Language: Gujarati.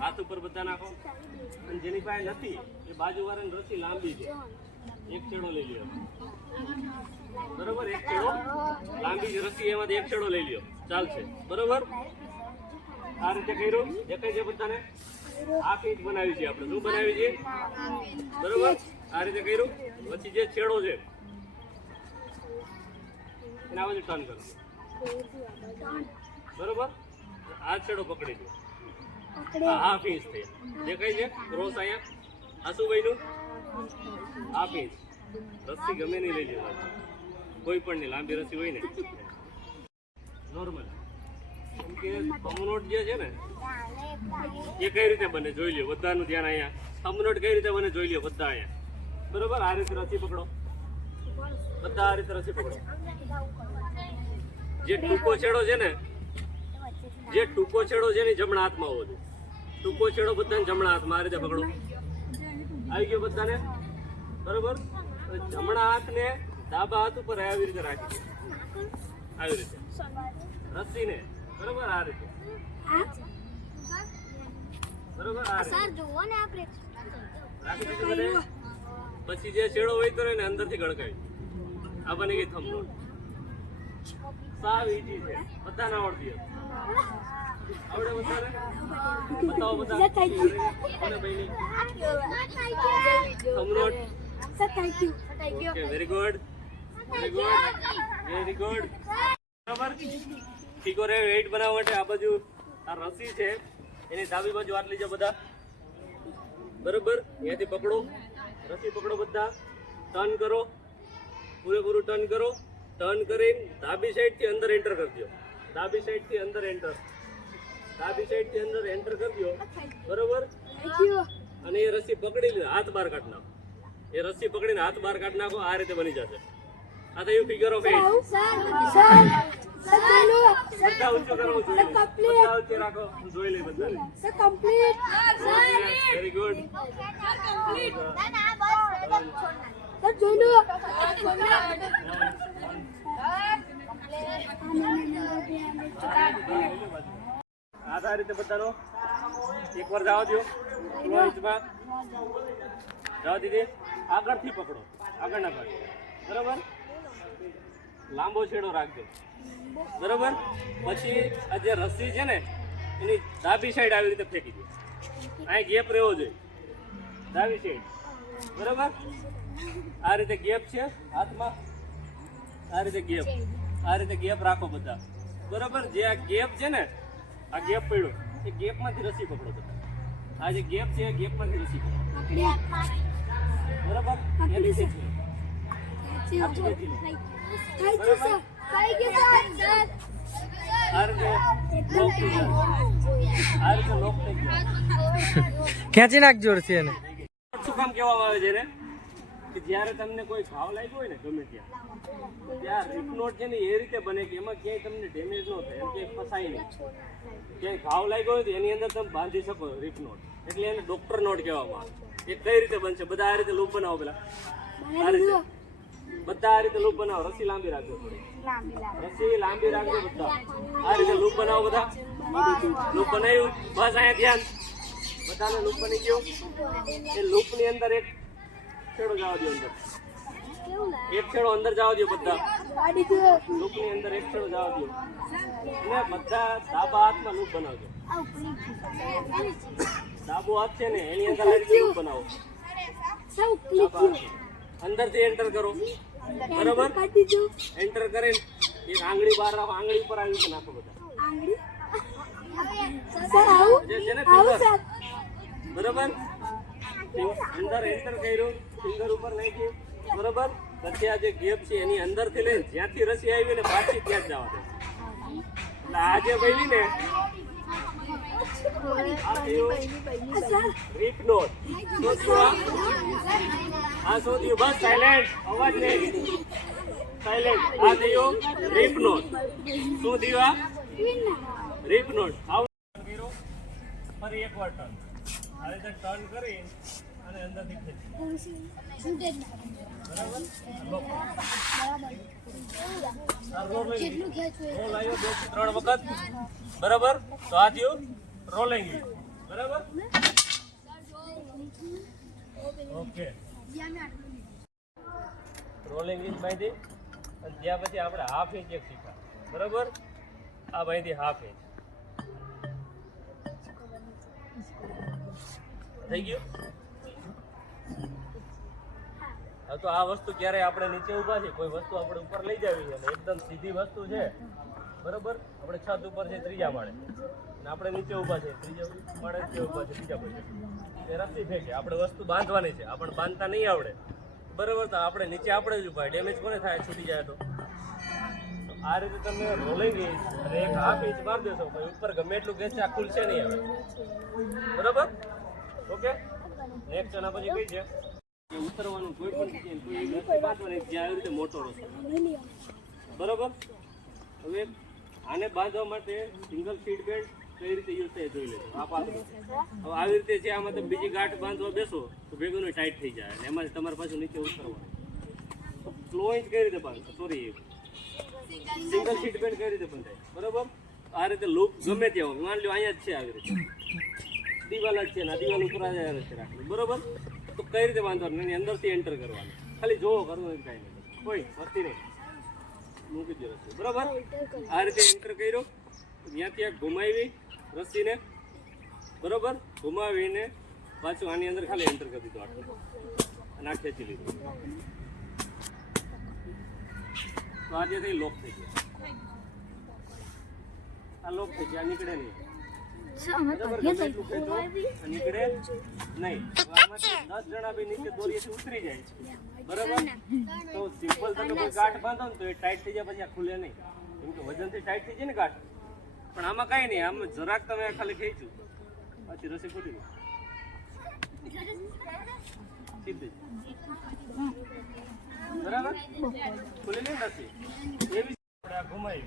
હાથ ઉપર બધા નાખો. અને જેની પાસે નથી એ બાજુવાળાની રસી લાંબી છે, એક છેડો લઈ લ્યો. બરોબર, એક છેડો લાંબી રસી, એમાંથી એક છેડો લઈ લ્યો, ચાલશે. બરોબર, આ રીતે કર્યું. દેખાય છે બધાને? હાફ ઇંચ બનાવી છે આપણે. શું બનાવી છે? બરોબર, આ રીતે કર્યું. પછી જે છેડો છે એના બાજુ ટર્ન કરો. બરોબર, આ છેડો પકડી દો. હાફ ઇંચ થઈ. દેખાય છે ક્રોસ અહીંયા? આ શું બન્યું? Half inch. રસ્સી ગમે નહીં લઈ લેવાની, કોઈ પણ નહીં. લાંબી રસ્સી હોય ને નોર્મલ. કેમ કે થંબનોટ જે છે ને એ કઈ રીતે બને જોઈ લ્યો. બધાનું ધ્યાન અહીંયા. થંબનોટ કઈ રીતે બને જોઈ લ્યો બધા અહીંયા. બરોબર, આ રીતે રસ્સી પકડો. બધા આ રીતે રસ્સી પકડો. જે ટૂંકો છેડો છે ને, જે ટૂંકો છેડો છે ને જમણા હાથમાં હોવો જોઈએ. ટૂંકો છેડો બધાને જમણા હાથમાં આ રીતે પકડો. આવી ગયો બધાને? બરોબર, જમણા હાથને ડાબા હાથ ઉપર આવી રીતે રાખી, આવી રીતે રસ્સીને. બરોબર, આ રીતે. બરોબર, આ રીતે પછી જે છેડો હોય તો એને અંદરથી ગળકાવી. આ બની ગઈ થંબનોટ. સાવ ઈઝી છે, બધાને આવડતી હશે. આવડે બધાને? બતાવો બધા. કોને ભાઈ thumbnail? Okay, very good, very good, very good. બરાબર, ઠીકો રે. વેઇટ બનાવવા માટે આ બાજુ આ રસી છે, એની ડાબી બાજુ હાથ લઈ જાઓ બધા. બરોબર, અહીંયાથી પકડો, રસી પકડો બધા. ટર્ન કરો, પૂરેપૂરું ટર્ન કરો. ટર્ન કરીને ડાબી સાઈડથી અંદર એન્ટર કરી દો. ડાબી સાઈડથી અંદર એન્ટર, ડાબી સાઈડથી અંદર એન્ટર કરી દો. બરોબર, અને એ રસી પકડીને હાથ બહાર કાઢી નાખો. એ રસ્સી પકડીને હાથ બહાર કાઢી નાખો. આ રીતે બની જશે. આ થયું ફિગર ઓફ 8. બધા ઊંચું કરવું જોઈએ. બધા ઊંચે રાખો, જોઈ લે બધા. Very good. આ રીતે બધાનો એકવાર જવા દો. જવા દીધી. આગળથી પકડો, આગળના ભાગ. બરોબર, લાંબો છેડો રાખજો. બરોબર, પછી આ જે રસ્સી છે ને એની ડાબી સાઈડ આવી રીતે ફેંકી દો. અહીં ગેપ રહેવો જોઈએ, ડાબી સાઈડ. બરોબર, આ રીતે ગેપ છે હાથમાં, આ રીતે ગેપ, આ રીતે ગેપ રાખો બધા. બરોબર, જે આ ગેપ છે ને, આ ગેપ પડ્યો, એ ગેપમાંથી રસ્સી પકડો બધા. આ જે ગેપ છે એ ગેપમાંથી રસ્સી પકડો. બરાબર, આ રીતે ખેંચી નાખજો એને. શું કામ કહેવામાં આવે છે ને કે જ્યારે તમને કોઈ ઘાવ લાગ્યો હોય ને ગમે ત્યાં રીપનોટ છે ને એ રીતે બને કે એમાં ક્યાંય તમને ડેમેજ ન થાય, એમ ક્યાંય ફસાય નહીં. ક્યાંય ઘાવ લાગ્યો હોય તો એની અંદર તમે બાંધી શકો રીપનોટ, એટલે એને ડોક્ટર નોટ કહેવામાં આવે. એ કઈ રીતે બનશે? બધા આ રીતે લૂપ બનાવો. પેલા આ રીતે બધા આ રીતે લૂપ બનાવો. રસ્સી લાંબી રાખજો, રસ્સી લાંબી રાખજો બધા. આ રીતે લૂપ બનાવો બધા. લૂપ બનાવ્યું, બસ અહીંયા ધ્યાન. બધાને લૂપ બની ગયું. એ લૂપની અંદર એક છેડો જવા દો, અંદર એક છેડો અંદર જવા દો બધા. લૂપની અંદર એક છેડો જવા દો અને બધા ડાબા હાથમાં લૂપ બનાવજો. ડાબો હાથ છે ને એની અંદર લૂપ બનાવો. અંદરથી એન્ટર કરો. બરોબર, એન્ટર કરીને એક આંગળી બહાર રાખો. આંગળી ઉપર આવી રીતે નાખો બધા. બરોબર, અંદર એન્ટર કર્યું, ફિંગર ઉપર નાખ્યું. બરોબર, પછી આ જે ગેપ છે એની અંદર થી લઈને જ્યાંથી રસી આવી ને પાછી ત્યાં જ જવા દે. એટલે આ જે બની ને રીપનોટ. આ શું થયું? બસ સાયલેન્ટ, અવાજ નહીં, સાયલેન્ટ. આ થયું રીપનોટ. શું થયું? આ રીપનોટ. ફરી એકવાર ટર્ન, આ રીતે ટર્ન કરી અને અંદરથી ખેંચી. બરાબર, રોલ આવ્યો 2 થી 3 વખત. બરાબર, તો આ થયું રોલિંગ. બરાબર? ઓકે. રોલિંગ ઇંચ બાંધી અને ત્યાં પછી આપણે હાફ ઇંચ એક શીખા. બરાબર? આ બાંધી હાફ ઇંચ. થઈ ગયું? હા, તો આ વસ્તુ ક્યારે આપણે નીચે ઊભા છે, કોઈ વસ્તુ આપણે ઉપર લઈ જવી છે અને એકદમ સીધી વસ્તુ છે, બરોબર? આપણે છત ઉપર છે ત્રીજા માળે અને આપણે નીચે ઊભા છે ત્રીજા માળે, નીચે ઊભા છે ત્રીજા માળે. એ રસ્તી ફેંકે, આપણે વસ્તુ બાંધવાની છે, આપણને બાંધતા નહીં આવડે, બરોબર? તો આપણે નીચે આપણે જ ઊભા, ડેમેજ કોને થાય છૂટી જાય તો આ રીતે તમે રોલિંગ ઇંચ અને એક હાફ ઇંચ મારી દેશો, કોઈ ઉપર ગમે એટલું ખેંચે આ ખુલશે નહીં આવે, બરોબર? ઓકે. નેક્સ્ટ એના પછી કઈ છે કે ઉતરવાનું કોઈ પણ ચેન કોઈ એક રસ્તે બાંધવાની જ્યાં આવી રીતે મોટો રસ્તો, બરોબર? હવે આને બાંધવા માટે સિંગલ સીટ બેલ્ટ કઈ રીતે યુઝ થાય જોઈ લેજો. આ પાછું હવે આવી રીતે છે, આમાં તમે બીજી ગાંઠ બાંધવા બેસો તો ભેગું ટાઈટ થઈ જાય અને એમાં તમારે પાછું નીચે ઉતરવાનું. સ્લો ઇંચ કઈ રીતે બાંધો, સોરી સિંગલ સીટ બેલ્ટ કઈ રીતે બંધાય, બરોબર? આ રીતે લૂપ ગમે ત્યાં હોય, માની લો અહીંયા જ છે, આવી રીતે દિવાલ જ છે ને આ દિવાલ ઉપર જ છે રાખવું, બરોબર? તો કઈ રીતે બાંધવાનું, એની અંદરથી એન્ટર કરવાનું, ખાલી જોવો કરવું કાંઈ નહીં, કોઈ વસ્તી નહીં, મૂકી દો રસ્તી, બરોબર? આ રીતે એન્ટર કર્યો, ત્યાંથી આ ઘુમાવી રસ્સીને, બરોબર? ઘુમાવીને પાછું આની અંદર ખાલી એન્ટર કરી દીધું આટલું અને આ ખેંચી લીધું, તો આજે થઈ લોક થઈ ગયો. આ લોક થઈ ગયા, નીકળે નહીં, બરાબર? ગમે એટલું ખેંચો નીકળે નહીં. આમાંથી 10 જણા બી નીચે દોરીએથી ઉતરી જાય, બરાબર? તો સિમ્પલ તમે કોઈ ગાંઠ બાંધો ને તો એ ટાઈટ થઈ જાય, પછી આ ખુલે નહીં, કેમ કે વજનથી ટાઈટ થઈ જાય ને ગાંઠ. પણ આમાં કાંઈ નહીં, આમાં જરાક તમે ખાલી ખેંચ્યું પછી રસી ફૂટી ગઈ સીધી, બરાબર? ખુલી નહીં રસી. એવી આપણે આ ઘુમાવી